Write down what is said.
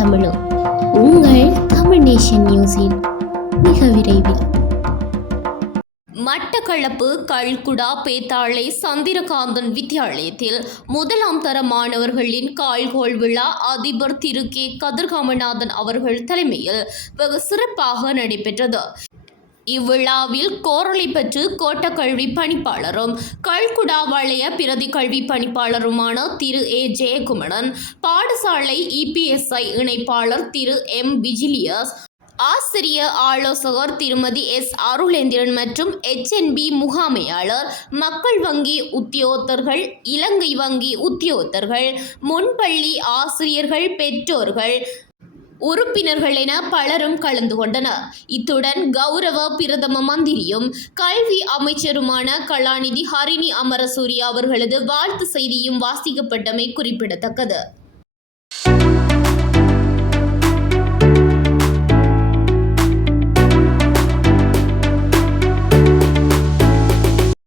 தமிழும் உங்கள் தமிழ் நேஷன் நியூஸில் மிக விரைவில். மட்டக்களப்பு கல்குடா பேத்தாளை சந்திரகாந்தன் வித்தியாலயத்தில் முதலாம் தர மாணவர்களின் கால்கோள் விழா அதிபர் திரு கே கதிர்காமநாதன் அவர்கள் தலைமையில் வெகு சிறப்பாக நடைபெற்றது. இவ்விழாவில் கோரளை பெற்று கோட்ட கல்வி பணிப்பாளரும் கல்குடா வளைய பிரதி கல்வி பணிப்பாளருமான திரு ஏ ஜெயகுமரன், பாடசாலை இபிஎஸ்ஐ இணைப்பாளர் திரு எம் விஜிலியஸ், ஆசிரிய ஆலோசகர் திருமதி எஸ் அருளேந்திரன் மற்றும் HNB முகாமையாளர், மக்கள் வங்கி உத்தியோகத்தர்கள், இலங்கை வங்கி உத்தியோகத்தர்கள், முன்பள்ளி ஆசிரியர்கள், பெற்றோர்கள், உறுப்பினர்கள் என பலரும் கலந்து கொண்டனர். இத்துடன் கௌரவ பிரதம மந்திரியும் கல்வி அமைச்சருமான கலாநிதி ஹரிணி அமரசூரிய அவர்களது வாழ்த்து செய்தியும் வாசிக்கப்பட்டமை குறிப்பிடத்தக்கது.